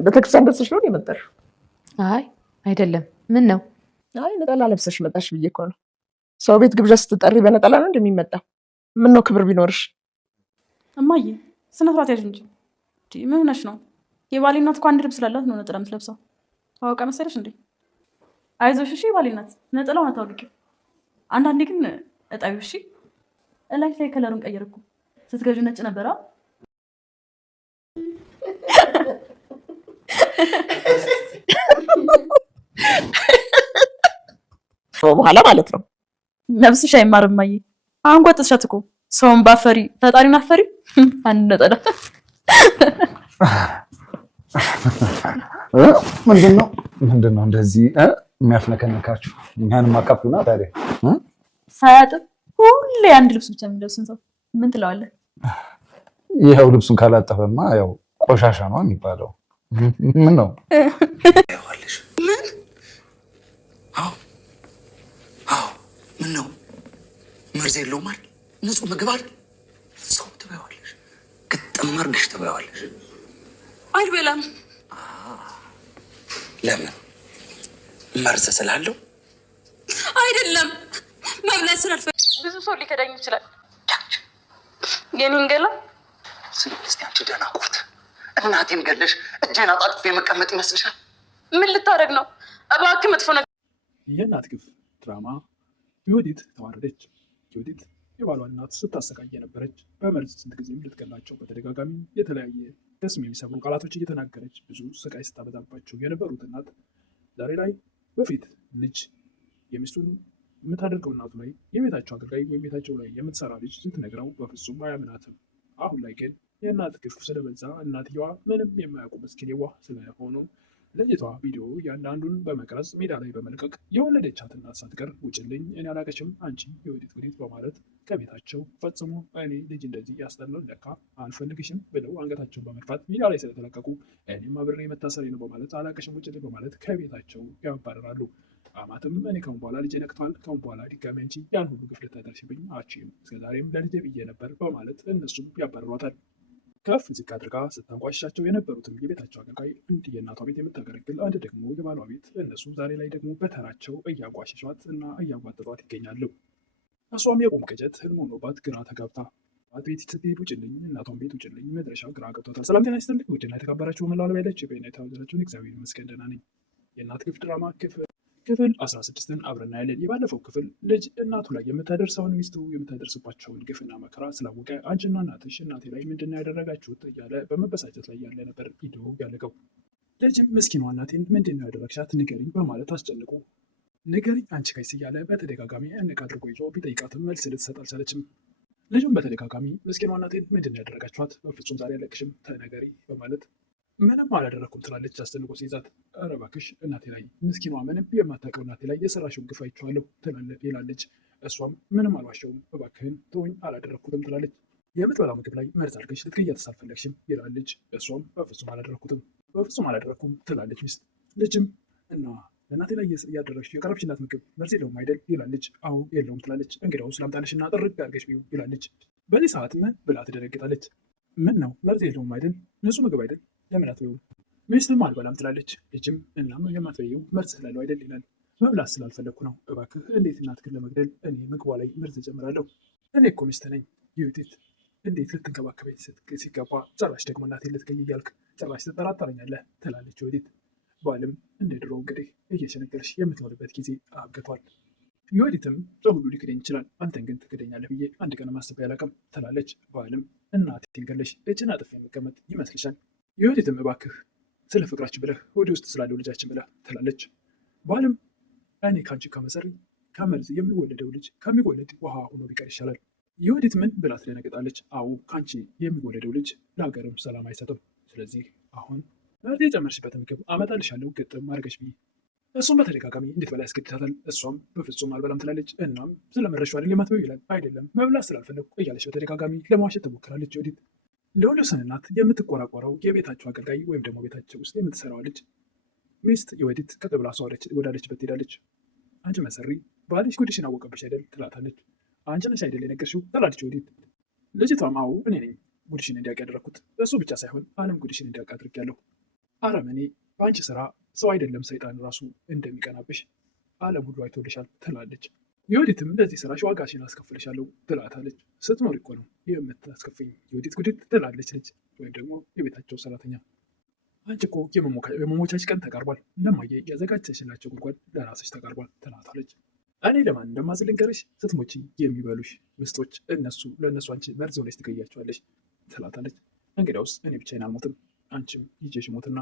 ቤተክርስቲያን ደርሰሽ ነው የመጣሽው? አይ አይደለም። ምን ነው? አይ ነጠላ ለብሰሽ መጣሽ ብዬ እኮ ነው። ሰው ቤት ግብዣ ስትጠሪ በነጠላ ነው እንደሚመጣው? ምን ነው ክብር ቢኖርሽ። እማዬ ስነ ስርዓት ያዥ እንጂ ምን ሆነሽ ነው? የባሌ እናት እኮ አንድ ልብስ ስላላት ነው ነጠላ የምትለብሰው። አውቃ መሰለሽ እንዴ? አይዞሽ እሺ። የባሌ እናት ነጠላውን አታውልቂው። አንዳንዴ ግን እጣዩ እሺ። እላይ ላይ ከለሩን ቀየርኩ። ስትገዢ ነጭ ነበራ። በኋላ ማለት ነው። ነፍስሽ አይማርም እማዬ። አንጓጥሻት እኮ ሰውን ባፈሪ ፈጣሪን አፈሪ። አንድ ነጠላ ምንድነው እንደዚህ የሚያፍነከነካችሁ? እኛንም አካፍሉና ታዲያ ሳያጥብ ሁሌ አንድ ልብስ ብቻ የሚለብስን ሰው ምን ትለዋለህ? ይኸው ልብሱን ካላጠፈማ ያው ቆሻሻ ነው የሚባለው። ምን ነው ምን? አዎ ምን ነው? መርዝ የለውም አይደል? ንጹህ ምግብ አይደል? ሰው ትበያዋለሽ፣ ግጥም አድርገሽ ትበያዋለሽ። አይበላም። ለምን? መርዝ ስላለው አይደለም፣ መብላት ስላልፈለግኩ። ብዙ ሰው ሊከዳኝ ይችላል። የኔን ገላ ስለዚህ አንቺ ደናቁርት እናቴን ገለሽ እጄን አጣጥፌ የመቀመጥ ይመስልሻል? ምን ልታደርግ ነው? እባክህ መጥፎ ነገር። የእናት ግፍ ድራማ። ዮዲት ተዋረደች። ዮዲት የባሏን እናት ስታሰቃይ የነበረች በመርዝ ስንት ጊዜም ልትገላቸው በተደጋጋሚ የተለያየ ደስም የሚሰብሩ ቃላቶች እየተናገረች ብዙ ስቃይ ስታበዛባቸው የነበሩት እናት ዛሬ ላይ በፊት ልጅ የሚስቱን የምታደርገው እናቱ ላይ የቤታቸው አገልጋይ ወይም ቤታቸው ላይ የምትሰራ ልጅ ስትነግረው በፍጹም አያምናትም። አሁን ላይ ግን የእናት ግፍ ስለበዛ እናትየዋ ምንም የማያውቁ ምስኪን የዋህ ስለሆኑ ልጅቷ ቪዲዮ እያንዳንዱን በመቅረጽ ሜዳ ላይ በመልቀቅ የወለደቻት እናት ሳትቀር ውጭልኝ፣ እኔ አላቀችም፣ አንቺ የወዲት ጉዲት በማለት ከቤታቸው ፈጽሞ እኔ ልጅ እንደዚህ ያስጠላል ለካ አልፈልግሽም ብለው አንገታቸውን በመድፋት ሜዳ ላይ ስለተለቀቁ እኔም አብሬ መታሰሪ ነው በማለት አላቀሽም ውጭልኝ በማለት ከቤታቸው ያባረራሉ። አማትም እኔ ከሁን በኋላ ልጄ ነቅቷል፣ ከሁን በኋላ ድጋሚ አንቺ ያን ሁሉ ግፍ ልታደርሽብኝ አችም፣ እስከዛሬም ለልጄ ብዬ ነበር በማለት እነሱም ያባረሯታል። ከፍ ዝቅ አድርጋ ስታንቋሻቸው የነበሩትም የቤታቸው አገልጋይ አንድ የእናቷ ቤት የምታገለግል አንድ ደግሞ የባሏ ቤት፣ እነሱ ዛሬ ላይ ደግሞ በተራቸው እያንቋሸሿት እና እያጓጠጧት ይገኛሉ። እሷም የቁም ቅዠት ህልም ሆኖባት ግራ ተጋብታ ቤት ስትሄድ ውጭልኝ፣ እናቷን ቤት ውጭልኝ፣ መድረሻ ግራ ገብቷታል። ሰላም ጤና ይስጥልኝ ውድና የተከበራችሁ መላው ዓለም ያላችሁ በእኔ የተወደዳችሁን እግዚአብሔር ይመስገን ደህና ነኝ። የእናት ግፍ ድራማ ክፍል 16ን አብረና ያለን። የባለፈው ክፍል ልጅ እናቱ ላይ የምታደርሰውን ሚስቱ የምታደርስባቸውን ግፍና መከራ ስላወቀ አንቺና እናትሽ እናቴ ላይ ምንድነው ያደረጋችሁት እያለ በመበሳጨት ላይ ያለ ነበር ቪዲዮ ያለቀው። ልጅም ምስኪኗ እናቴን ምንድነው ያደረግሻት ንገሪኝ በማለት አስጨንቁ። ንገሪኝ አንቺ ከይስ እያለ በተደጋጋሚ እንቅ አድርጎ ይዞ ቢጠይቃትም መልስ ልትሰጥ አልቻለችም። ልጁም በተደጋጋሚ ምስኪኗ እናቴን ምንድነው ያደረጋችኋት? በፍጹም ዛሬ ያለቅሽም ተነገሪ በማለት ምንም አላደረኩም ትላለች አስጨንቆ ሲይዛት። ኧረ እባክሽ እናቴ ላይ ምስኪኗ ምንም የማታውቀው እናቴ ላይ የሰራሽውን ግፍ አይቼዋለሁ ይላለች። እሷም ምንም አልዋሸውም እባክህን ተወኝ አላደረግኩትም ትላለች። የምትበላው ምግብ ላይ መርዝ አድርገሽ ልትገያት አልፈለግሽም ይላለች። እሷም በፍጹም አላደረግኩም ትላለች ሚስት። ልጅም እና ለእናቴ ላይ እያደረግሽ የቀረብሽላት ምግብ መርዝ የለውም አይደል ይላለች። አዎ የለውም ትላለች። እንግዲያውስ ላምጣልሽ እና ጥርግ አድርገሽ ቢዩ ይላለች። በዚህ ሰዓት ምን ብላ ትደነግጣለች። ምን ነው መርዝ የለውም አይደል? ንጹህ ምግብ አይደል? ለምን አትበይውም? ሚስትም አልበላም ትላለች። ልጅም እናም የማትበይው መርዝ ስላለው አይደል ይላል። መብላት ስላልፈለግኩ ነው። እባክህ እንዴት እናትህን ለመግደል እኔ ምግቧ ላይ መርዝ እጨምራለሁ? እኔ እኮ ሚስት ነኝ። ዮዲት እንዴት ልትንከባከበኝ ሲገባ ጭራሽ ደግሞ እናቴን ልትገይ እያልክ ጭራሽ ትጠራጠረኛለህ ትላለች ዮዲት። ባልም እንደ ድሮ እንግዲህ እየሸነገረሽ የምትኖርበት ጊዜ አብቅቷል። ዮዲትም በሁሉ ሊክደኝ ይችላል፣ አንተን ግን ትክደኛለህ ብዬ አንድ ቀን ማስቤ አላውቅም ትላለች። ባልም እናቴን ገለሽ እጅን አጥፌ የምቀመጥ ይመስልሻል? ዮዲትም እባክህ ስለ ፍቅራችን ብለህ ወደ ውስጥ ስላለው ልጃችን ብለህ ትላለች። ባልም እኔ ከአንቺ ከመሰሪ ከመርዝ የሚወለደው ልጅ ከሚወለድ ውሃ ሆኖ ቢቀር ይሻላል። ዮዲት ምን ብላ ትደነግጣለች። አዎ ከአንቺ የሚወለደው ልጅ ለሀገርም ሰላም አይሰጥም። ስለዚህ አሁን መርዝ የጨመርሽበት ምግብ አመጣልሻለሁ ግጥም አድርገሽ ብዬ። እሱም በተደጋጋሚ እንድትበላ ያስገድዳታል። እሷም በፍጹም አልበላም ትላለች። እናም ስለመረሹ አይደል የማትበይው ይላል። አይደለም መብላት ስላልፈለግኩ እያለች በተደጋጋሚ ለመዋሸት ትሞክራለች። ዮዲት ለወንዶሰን እናት የምትቆራቆረው የቤታቸው አገልጋይ ወይም ደግሞ ቤታቸው ውስጥ የምትሰራው ልጅ ሚስት ዮዲት ቀጥ ብላ እሷ ወዳለችበት ትሄዳለች። አንቺ መሰሪ ባልሽ ጉድሽን አወቀብሽ አይደል ትላታለች። አንቺ ነሽ አይደል የነገርሽው ትላለች ዮዲት። ልጅቷም አዎ እኔ ነኝ ጉድሽን እንዲያውቅ ያደረግኩት፣ እሱ ብቻ ሳይሆን ዓለም ጉድሽን እንዲያውቅ አድርጌያለሁ። አረመኔ፣ በአንቺ ስራ ሰው አይደለም ሰይጣን ራሱ እንደሚቀናብሽ ዓለም ሁሉ አይቶልሻል ትላለች። የወዲትም ለዚህ ስራሽ ዋጋሽን አስከፍልሻለሁ ትላታለች። ስትኖር እኮ ነው የምታስከፍኝ የወዲት ጉዲት ትላለች ልጅ ወይም ደግሞ የቤታቸው ሰራተኛ። አንቺ እኮ የመሞቻች ቀን ተቃርቧል፣ ለማየ ያዘጋጀሽላቸው ጉድጓድ ለራስሽ ተቃርቧል ትላታለች። እኔ ለማን እንደማዝን ልንገርሽ? ስትሞቺ የሚበሉሽ ምስጦች እነሱ ለእነሱ አንቺ መርዝ ሆነሽ ትገያቸዋለሽ ትላታለች። እንግዲያውስ እኔ ብቻዬን አልሞትም፣ አንቺም ይዤሽ ሞትና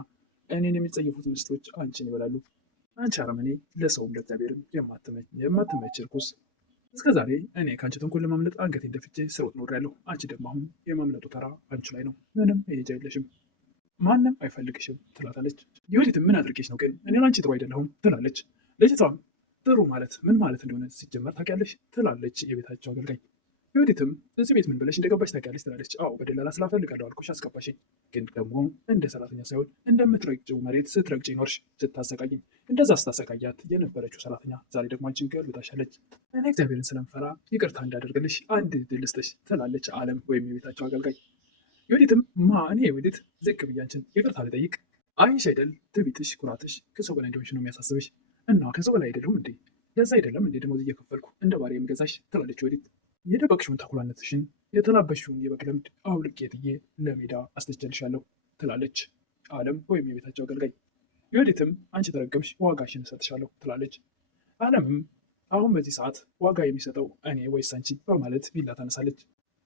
እኔን የሚጸየፉት ምስጦች አንቺን ይበላሉ። አንቺ አረመኔ፣ ለሰውም ለእግዚአብሔርም የማትመች ርኩስ። እስከ ዛሬ እኔ ከአንቺ ተንኮል ለማምለጥ አንገቴን ደፍቼ ስሮጥ ኖሬያለሁ። አንቺ ደግሞ አሁን የማምለጡ ተራ አንቺ ላይ ነው። ምንም መሄጃ የለሽም፣ ማንም አይፈልግሽም ትላታለች። የወዲትም ምን አድርጌሽ ነው ግን? እኔ ላንቺ ጥሩ አይደለሁም ትላለች። ልጅቷም ጥሩ ማለት ምን ማለት እንደሆነ ሲጀመር ታውቂያለሽ ትላለች የቤታቸው አገልጋይ። የወዲትም እዚህ ቤት ምን ብለሽ እንደገባሽ ታውቂያለሽ ትላለች። አዎ በደላላ ስላፈልጋለሁ አልኩሽ አስገባሽኝ፣ ግን ደግሞ እንደ ሰራተኛ ሳይሆን እንደምትረግጭው መሬት ስትረግጭ ኖርሽ ስታሰቃይኝ። እንደዛ ስታሰቃያት የነበረችው ሰራተኛ ዛሬ ደግሞ አንቺን ገልብጣሻለች። እኔ እግዚአብሔርን ስለምፈራ ይቅርታ እንዳደርግልሽ አንድ ዕድል ልስጥሽ ትላለች ዓለም ወይም የቤታቸው አገልጋይ። የወዲትም እኔ የወዲት ዝቅ ብዬ አንቺን ይቅርታ ልጠይቅ? አይሽ አይደል ትዕቢትሽ፣ ኩራትሽ ከሰው በላይ እንደሆንሽ ነው የሚያሳስብሽ። እና ከሰው በላይ አይደለሁም እንዴ? ለዛ አይደለም እንዴ ደሞዝ እየከፈልኩ እንደ ባሪያ የምገዛሽ ትላለች ወዲት። የደበቅሽውን ተኩላነትሽን የተላበሽውን የበግ ለምድ አውልቄ ጥዬ ለሜዳ አስደጀልሻለሁ ትላለች ዓለም ወይም የቤታቸው አገልጋይ። የወዲትም አንቺ ተረገምሽ፣ ዋጋሽን እሰጥሻለሁ ትላለች። ዓለምም አሁን በዚህ ሰዓት ዋጋ የሚሰጠው እኔ ወይስ አንቺ በማለት ቢላ ታነሳለች።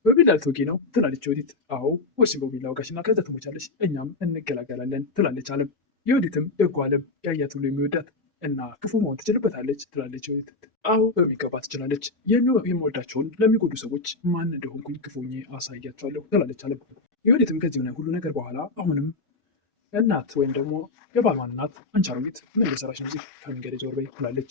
በቢላ ልትወጊ ነው ትላለች ወዲት። አዎ ወይስ በቢላ ዋጋሽና ከዛ ትሞቻለሽ፣ እኛም እንገላገላለን ትላለች ዓለም። የወዲትም ደጎ ዓለም ያያት ሁሉ የሚወዳት እና ክፉ መሆን ትችልበታለች ትላለች ወዲት። አዎ በሚገባ ትችላለች። የሚወዳቸውን ለሚጎዱ ሰዎች ማን እንደሆንኩኝ ክፉ ሆኜ አሳያቸዋለሁ ትላለች ዓለም። የወዲትም ከዚህ ሁሉ ነገር በኋላ አሁንም እናት ወይም ደግሞ የባሏን እናት አንቺ አሮጊት ምን እየሰራሽ ነው እዚህ? ከመንገድ ዞር በይ ትላለች።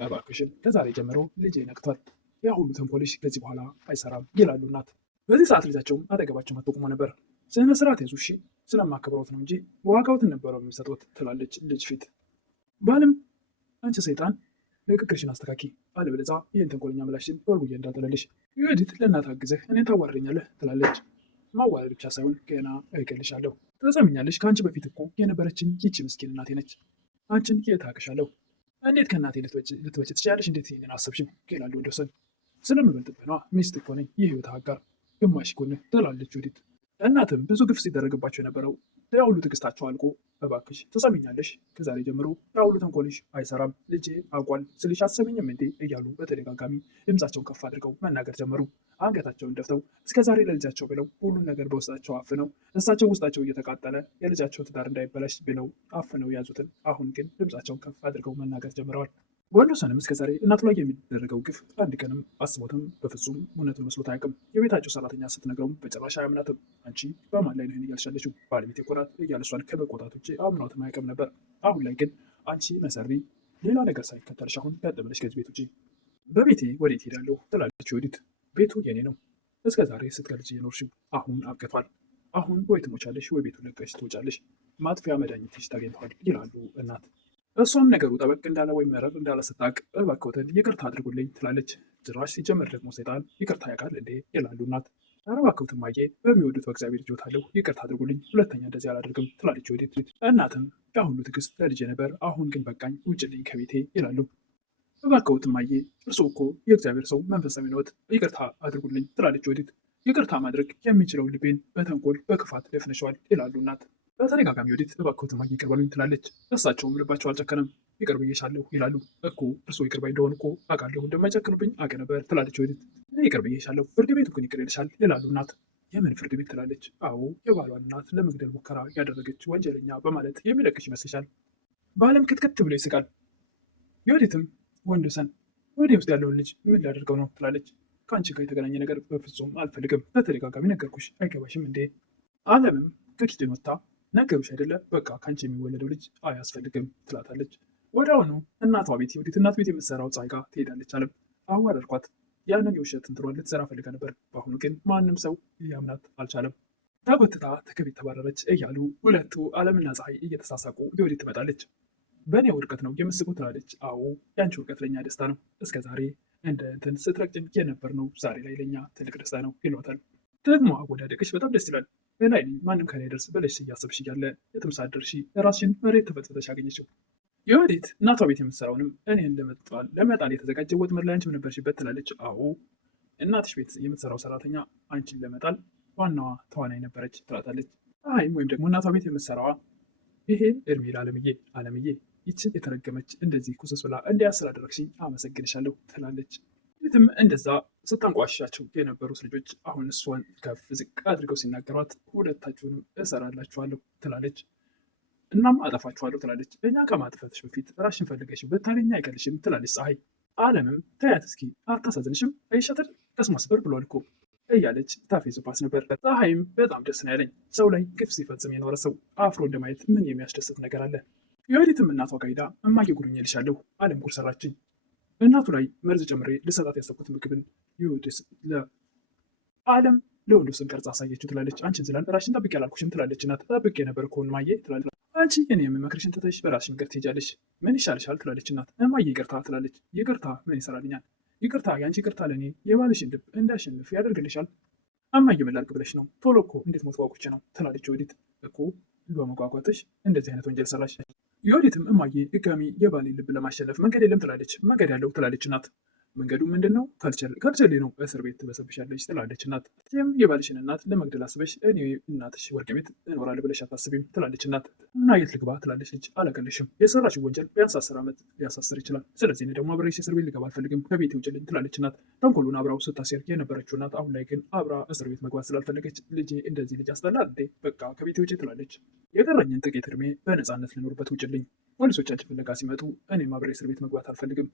እባክሽን ከዛሬ ጀምሮ ልጄ ነቅቷል፣ ያ ሁሉ ተንኮልሽ ከዚህ በኋላ አይሰራም ይላሉ እናት። በዚህ ሰዓት ልጃቸውም አጠገባቸው መጥቶ ቆሞ ነበር። ስነ ስርዓት ያዙ እሺ፣ ስለማከብረውት ነው እንጂ ዋጋውትን ነበረው የሚሰጡት ትላለች ልጅ ፊት። ባልም አንቺ ሰይጣን ንግግርሽን አስተካኪ፣ አለበለዚያ ይህን ተንኮለኛ ምላሽን በርጉዬ እንዳጠለልሽ። የወዲት ለእናት አግዘህ እኔን ታዋርደኛለህ ትላለች። ማዋረድ ብቻ ሳይሆን ገና እገልሻለሁ። ትሰሚኛለሽ? ከአንቺ በፊት እኮ የነበረችኝ ይቺ ምስኪን እናቴ ነች። አንቺን የታቅሻለሁ። እንዴት ከእናቴ ልትበጭ ትችላለሽ? እንዴት ይህንን አሰብሽም? ይላሉ ወንድወሰን። ስለምበልጥብህ ነዋ፣ ሚስት እኮ ነኝ፣ የህይወት አጋር፣ ግማሽ ጎንህ ትላለች ወዲት። እናትም ብዙ ግፍ ሲደረግባቸው የነበረው ያሁሉ ትዕግስታቸው አልቆ እባክሽ ትሰሚኛለሽ? ከዛሬ ጀምሮ ያሁሉ ተንኮልሽ አይሰራም፣ ልጄ አውቋል ስልሽ አትሰሚኝም እንዴ? እያሉ በተደጋጋሚ ድምፃቸውን ከፍ አድርገው መናገር ጀመሩ። አንገታቸውን ደፍተው እስከዛሬ ለልጃቸው ብለው ሁሉን ነገር በውስጣቸው አፍነው እሳቸው ውስጣቸው እየተቃጠለ የልጃቸው ትዳር እንዳይበላሽ ብለው አፍነው ያዙትን አሁን ግን ድምፃቸውን ከፍ አድርገው መናገር ጀምረዋል። ወንድወሰንም እስከዛሬ እናቱ ላይ የሚደረገው ግፍ አንድ ቀንም አስቦትም በፍጹም እውነቱን መስሎት አያውቅም። የቤታቸው ሰራተኛ ስትነግረውም በጭራሽ አያምናትም። አንቺ በማን ላይ ነው ይህን እያልሽ ያለሽው? ባለቤቴ እኮ ናት እያለ እሷን ከመቆጣት ውጭ አምኗትም አያውቅም ነበር። አሁን ላይ ግን አንቺ መሰሪ ሌላ ነገር ሳይከተልሽ አሁን ቀጥ ብለሽ ከዚህ ቤት ውጭ። በቤቴ ወዴት ሄዳለሁ ትላለች ወዲት። ቤቱ የኔ ነው፣ እስከዛሬ ስትገልጪ የኖርሽው አሁን አብቅቷል። አሁን ወይ ትሞቻለሽ ወይ ቤቱን ለቀሽ ትወጫለሽ፣ ማጥፊያ መድኃኒትሽ ታገኝተዋል ይላሉ እናት። እሷም ነገሩ ጠበቅ እንዳለ ወይም መረር እንዳለ ስታውቅ እባክዎትን ይቅርታ አድርጉልኝ ትላለች። ጭራሽ ሲጀመር ደግሞ ሰይጣን ይቅርታ ያውቃል እንዴ ይላሉ እናት። ኧረ እባክዎትን ማየ በሚወዱት በእግዚአብሔር እጆታለሁ ይቅርታ አድርጉልኝ፣ ሁለተኛ እንደዚህ አላደርግም ትላለች ወዲት። እናትም ያ ሁሉ ትዕግስት ለልጄ ነበር፣ አሁን ግን በቃኝ፣ ውጭልኝ ከቤቴ ይላሉ። እባክዎትን ማየ እርስዎ እኮ የእግዚአብሔር ሰው መንፈሳዊ ነዎት፣ ይቅርታ አድርጉልኝ ትላለች ወዲት። ይቅርታ ማድረግ የሚችለው ልቤን በተንኮል በክፋት ደፍነሸዋል ይላሉ እናት። በተደጋጋሚ ወዲት እባክዎትን ማየ ይቅር በሉኝ ትላለች። እሳቸውም ልባቸው አልጨከነም። ይቅር ብዬሻለሁ ይላሉ። እኮ እርስዎ ይቅር ባይ እንደሆኑ እኮ አውቃለሁ፣ እንደማይጨክኑብኝ አውቅ ነበር ትላለች ወዲት። ይቅር ብዬሻለሁ፣ ፍርድ ቤቱ ግን ይቅር ይልሻል ይላሉ እናት። የምን ፍርድ ቤት ትላለች። አዎ የባሏን እናት ለመግደል ሙከራ ያደረገች ወንጀለኛ በማለት የሚለቅሽ ይመስልሻል? በአለም ክትክት ብሎ ይስቃል። የወዲትም ወንድወሰን ወደ ውስጥ ያለውን ልጅ ምን ሊያደርገው ነው ትላለች። ከአንቺ ጋር የተገናኘ ነገር በፍጹም አልፈልግም፣ በተደጋጋሚ ነገርኩሽ አይገባሽም እንዴ? አለምም ከኪችን ወጥታ ነገሩሽ አይደለ በቃ ከአንቺ የሚወለደው ልጅ አያስፈልግም ትላታለች። ወደ አሁኑ እናቷ ቤት የወዲት እናት ቤት የምትሰራው ፀሐይ ጋር ትሄዳለች። አለም አዋረድኳት፣ ያንን የውሸት እንትኗን ልትሰራ ፈልጋ ነበር። በአሁኑ ግን ማንም ሰው ሊያምናት አልቻለም። ተጎትታ ከቤት ተባረረች እያሉ ሁለቱ አለምና ፀሐይ እየተሳሳቁ የወዲት ትመጣለች። በእኔ ውድቀት ነው የምስቁ ትላለች። አዎ የአንቺ ውድቀት ለኛ ደስታ ነው፣ እስከ ዛሬ እንደ እንትን ስትረቅጭን የነበር ነው፣ ዛሬ ላይ ለኛ ትልቅ ደስታ ነው ይሏታል። ደግሞ አወዳደቅሽ በጣም ደስ ይላል፣ ላይ ማንም ከላይ ደርስ በለሽ እያሰብሽ እያለ የትም ሳትደርሺ ራስሽን መሬት ተፈጥፍተሽ አገኘችው። የወዲት እናቷ ቤት የምትሰራውንም እኔን ለመጣል የተዘጋጀ ወጥመድ ላይ አንቺም ነበርሽበት ትላለች። አዎ እናትሽ ቤት የምትሰራው ሰራተኛ አንቺን ለመጣል ዋናዋ ተዋናይ ነበረች ትላታለች። ፀሐይም ወይም ደግሞ እናቷ ቤት የምትሰራዋ ይሄ እድሜ ለአለምዬ፣ አለምዬ ይችን የተረገመች እንደዚህ ኩስስ ብላ እንዲያስላደረግሽኝ አመሰግንሻለሁ ትላለች። የትም እንደዛ ስታንቋሻቸው የነበሩት ልጆች አሁን እሷን ከፍ ዝቅ አድርገው ሲናገሯት ሁለታችሁንም እሰራላችኋለሁ ትላለች። እናም አጠፋችኋለሁ ትላለች። እኛ ከማጥፋትሽ በፊት ራሽን ፈልገሽ ብታገኝ አይቀልሽም ትላለች ፀሐይ። አለምም ተያት እስኪ አታሳዝንሽም? አይሻትል ቀስማ ስበር ብሏል እኮ እያለች ታፌዝባት ነበር። ፀሐይም በጣም ደስ ነው ያለኝ፣ ሰው ላይ ግፍ ሲፈጽም የኖረ ሰው አፍሮ እንደማየት ምን የሚያስደስት ነገር አለ። የወዲትም እናቷ ጋር ሄዳ እማዬ ጉዱኝ ልሻለሁ፣ አለም ጉድ ሰራችኝ። እናቱ ላይ መርዝ ጨምሬ ልሰጣት ያሰብኩት ምግብን ይወድስ ለአለም ለወንዶስን ቀርጻ አሳየችው ትላለች። አንቺን ዝላል ራሽን ጠብቄ ያላልኩሽም ትላለች እናት። ጠብቄ ነበር እኮ እማዬ ትላለች። አንቺ እኔ የምመክርሽን ትተሽ በራስሽ መንገድ ትሄጃለሽ፣ ምን ይሻልሻል ትላለች እናት። እማዬ ይቅርታ ትላለች። ይቅርታ ምን ይሰራልኛል? ይቅርታ ያንቺ ይቅርታ ለእኔ የባልሽን ልብ እንዳሸንፍ ያደርግልሻል። እማዬ ምን ላድርግ ብለሽ ነው? ቶሎ እኮ እንዴት ሞት ጓጉቼ ነው ትላለች ወዲት። እኮ በመጓጓትሽ እንደዚህ አይነት ወንጀል ሰራሽ። የወዲትም እማዬ ድጋሚ የባሌን ልብ ለማሸነፍ መንገድ የለም ትላለች። መንገድ ያለው ትላለች እናት። መንገዱ ምንድን ነው? ከልቸሌ ነው፣ እስር ቤት ትበሰብሻለች ትላለች እናት። ይህም የባልሽን እናት ለመግደል አስበሽ እኔ እናትሽ ወርቅ ቤት እኖራለሁ ብለሽ አታስቢም ትላለች እናት። እና የት ልግባ ትላለች ልጅ። አላቀልሽም፣ የሰራሽው ወንጀል ቢያንስ 10 ዓመት ሊያሳስር ይችላል። ስለዚህ እኔ ደግሞ አብሬሽ እስር ቤት ልገባ አልፈልግም፣ ከቤት ውጭልኝ ትላለች እናት። ተንኮሉን አብራው ስታሴር የነበረችው እናት አሁን ላይ ግን አብራ እስር ቤት መግባት ስላልፈለገች ልጄ እንደዚህ ልጅ አስጠላል እንዴ፣ በቃ ከቤት ውጭ ትላለች። የቀረኝን ጥቂት እድሜ በነፃነት ልኖርበት ውጭልኝ፣ ፖሊሶቻችን ፍለጋ ሲመጡ እኔም አብሬ እስር ቤት መግባት አልፈልግም።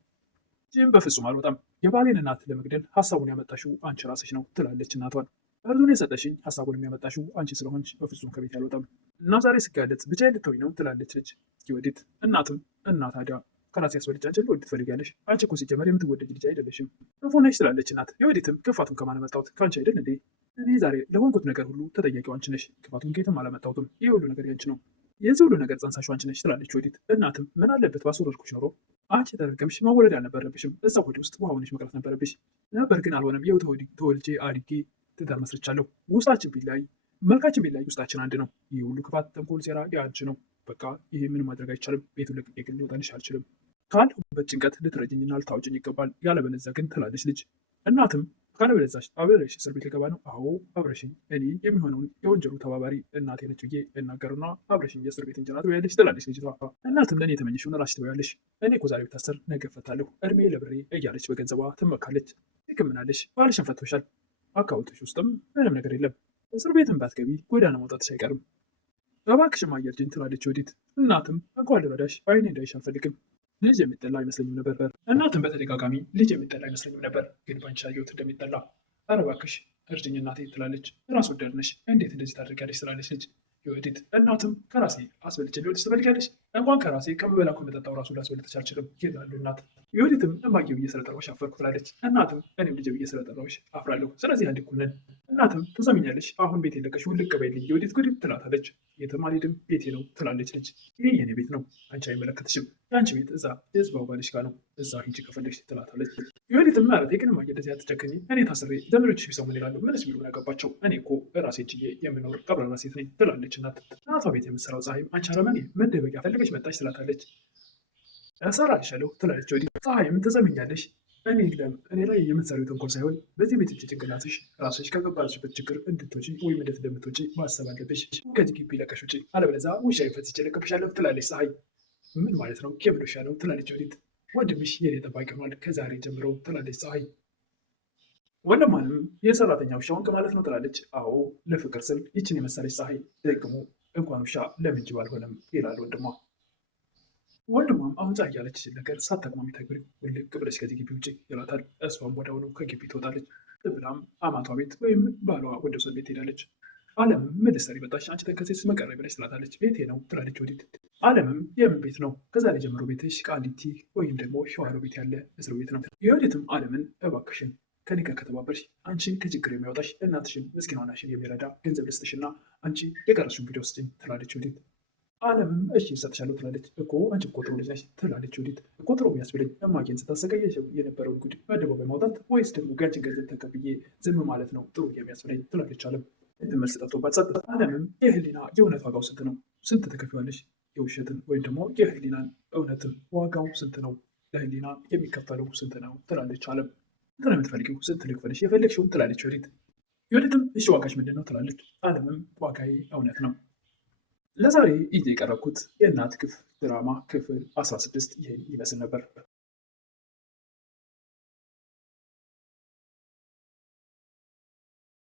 ይህም በፍጹም አልወጣም። የባሌን እናት ለመግደል ሀሳቡን ያመጣሽው አንቺ ራስሽ ነው ትላለች እናቷን። እርዱን የሰጠሽኝ ሀሳቡን የሚያመጣሽው አንቺ ስለሆንሽ በፍጹም ከቤት አልወጣም እና ዛሬ ስጋለጥ ብቻዬን ልተውኝ ነው ትላለች ልጅ የወዲት እናትም። እና ታዲያ ከራሴ ያስወልጅ አንቺን ልወድ ትፈልጊያለሽ? አንቺ እኮ ሲጀመር የምትወደጅ ልጅ አይደለሽም፣ ክፉ ነሽ ትላለች እናት። የወዲትም ክፋቱን ከማን መጣሁት? ከአንቺ አይደል እንዴ? እኔ ዛሬ ለሆንኩት ነገር ሁሉ ተጠያቂው አንቺ ነሽ። ክፋቱን ከየትም አላመጣሁትም። ይህ ሁሉ ነገር ያንቺ ነው። የዚህ ሁሉ ነገር ጸንሳሹ አንቺ ነሽ ትላለች ወዲት። እናትም ምን አለበት ባስወረድኩሽ ኖሮ አንቺ የተረገምሽ መወለድ አልነበረብሽም። እዛ ሆዴ ውስጥ ውሃ ሆነሽ መቅረት ነበረብሽ። ነበር ግን አልሆነም። ይኸው ተወልጄ አድጌ ትዳር መስርቻለሁ። ውስጣችን ቢላይ መልካችን ቢላይ ውስጣችን አንድ ነው። ይህ ሁሉ ክፋት፣ ተንኮል፣ ሴራ የአንቺ ነው። በቃ ይሄ ምንም ማድረግ አይቻልም። ቤቱን ለቅቄ ግን ልወጣልሽ አልችልም። ካለሁበት ጭንቀት ልትረጅኝና ልታውጭኝ ይገባል። ያለበለዚያ ግን ትላለች ልጅ። እናትም ካለበለዚያሽ አብረሽ እስር ቤት ልገባ ነው? አዎ አብረሽኝ፣ እኔ የሚሆነውን የወንጀሉ ተባባሪ እናቴ ነች ብዬ እናገሩና አብረሽኝ የእስር ቤት እንጀራ ትበያለሽ ትላለች ልጅቷ። እናትም ለእኔ የተመኘሽውን ራስሽ ትበያለሽ፣ እኔ እኮ ዛሬ ብታሰር ነገ እፈታለሁ፣ እድሜ ለብሬ እያለች በገንዘቧ ትመካለች። ሕክምናለሽ፣ ባልሽን ፈቶሻል፣ አካውንትሽ ውስጥም ምንም ነገር የለም፣ እስር ቤትን ባትገቢ ጎዳና መውጣትሽ አይቀርም፣ እባክሽ እማዬ እርጅኝ ትላለች ወዲት። እናትም እንኳን ልረዳሽ በዓይኔ እንዳይሽ አልፈልግም፣ ልጅ የሚጠላ አይመስለኝም ነበር። እናትም በተደጋጋሚ ልጅ የሚጠላ አይመስለኝም ነበር፣ ግን ባንቺ አየሁት እንደሚጠላ። ኧረ እባክሽ እርጅኝ እናቴ ትላለች። ራስ ወዳድ ነሽ፣ እንዴት እንደዚህ ታደርጊያለሽ ትላለች ልጅ የወዲት። እናትም ከራሴ አስበልጬ ልወድሽ ትፈልጊያለሽ? እንኳን ከራሴ ከምበላው ከምጠጣው ራሱ ላስበልጥሽ አልችልም ይላሉ እናት። የወዲትም እማዬ ብዬ ስለጠራሁሽ አፈርኩ ትላለች። እናትም እኔም ልጅ ብዬ ስለጠራሁሽ አፍራለሁ፣ ስለዚህ አንድ እኩል ነን። እናትም ትሰሚኛለሽ፣ አሁን ቤት የለቀሽ ውልቅ በይልኝ የወዲት ጉድ ትላታለች። የትም አልሄድም ቤቴ ነው ትላለች ልጅ። ይህ የኔ ቤት ነው፣ አንቺ አይመለከትሽም፣ የአንቺ ቤት እዛ የህዝባው ባልሽ ጋር ነው፣ እዛ ሂጂ ከፈለግሽ ትላታለች። የወዲትም ማለት ግን እማዬ እንደዚህ አትጨክኝ፣ እኔ ታስሬ ዘመዶችሽ ቢሰሙ ምን ይላሉ? ምንስ ቢሉ ያገባቸው? እኔ እኮ ራሴ ችዬ የምኖር ቀብራራ ሴት ነኝ ትላለች እናት። እናቷ ቤት የምትሰራው ፀሐይም አንቺ አረመኔ መደበቂያ ፈልገሽ መጣች ትላታለች። እሰራልሻለሁ ትላለች ወዲት። ፀሐይም ትሰሚኛለሽ፣ እኔ ላይ የምትሰሪው ተንኮል ሳይሆን በዚህ ቤት ጭንቅላትሽ ራስሽ ከገባሽበት ችግር እንድትወጪ ወይም እንዴት እንደምትወጪ ማሰብ አለብሽ። ከዚህ ግቢ ለቀሽ ውጪ፣ አለበለዚያ ውሻ ፈትቼ እለቅብሻለሁ ትላለች ፀሐይ። ምን ማለት ነው ኬብሎሻለሁ ትላለች ወዲት። ወንድምሽ የኔ ጠባቂ ሆኗል ከዛሬ ጀምሮ ትላለች ፀሐይ። ወንድሟንም የሰራተኛ ውሻ ሆንክ ማለት ነው ትላለች። አዎ ለፍቅር ስል ይችን የመሰለች ፀሐይ ደግሞ እንኳን ውሻ ለምን ጅብ አልሆነም ይላል ወንድሟ። ወንድሟም አሁን ፀሐይ ያለችሽን ነገር ሳታቅማሚ ተግብሪው፣ ውልቅ ብለሽ ከዚህ ግቢ ውጭ ይላታል። እሷም ወዲያውኑ ከግቢ ትወጣለች። ብላም አማቷ ቤት ወይም ባሏ ወንደሰን ቤት ሄዳለች። አለምም ምን ልትሰሪ መጣሽ? አንቺ ተንከሴስ መቀረ ብለሽ ትላታለች። ቤቴ ነው ትላለች ወዲት። አለምም የምን ቤት ነው? ከዛሬ ጀምሮ ቤትሽ ቃሊቲ ወይም ደግሞ ሸዋሮ ቤት ያለ እስር ቤት ነው። የወዲትም አለምን እባክሽን ከኔ ጋር ከተባበርሽ አንቺ ከችግር የሚያወጣሽ እናትሽን ምስኪናናሽን የሚረዳ ገንዘብ ልስጥሽና አንቺ የቀረሽውን ቪዲዮ ስጭኝ ትላለች ወዲት። አለምም እሺ እሰጥሻለሁ ትላለች። እኮ አንቺ እኮ ጥሩ ልጅ ነሽ ትላለች ወዲት። እኮ ጥሩ የሚያስብለኝ እማዬን ስታሰቃይ የነበረውን ጉድ በአደባባይ ማውጣት ወይስ ደግሞ ያንቺን ገንዘብ ተቀብዬ ዝም ማለት ነው ጥሩ የሚያስብለኝ ትላለች አለም። መልስ ጠፍቶባት ጸጥ። አለምም የህሊና የእውነት ዋጋው ስንት ነው? ስንት ትከፍያለሽ? የውሸትን ወይም ደግሞ የህሊናን እውነትን ዋጋው ስንት ነው? ለህሊና የሚከፈለው ስንት ነው ትላለች አለም። እንትን ነው የምትፈልጊው? ስንት ልክፈልሽ? የፈለግሽውን ትላለች ዮዲት። ዮዲትም እሺ ዋጋሽ ምንድን ነው ትላለች። አለምም ዋጋዬ እውነት ነው። ለዛሬ ይዤ የቀረብኩት የእናት ክፍ ድራማ ክፍል 16 ይህን ይመስል ነበር።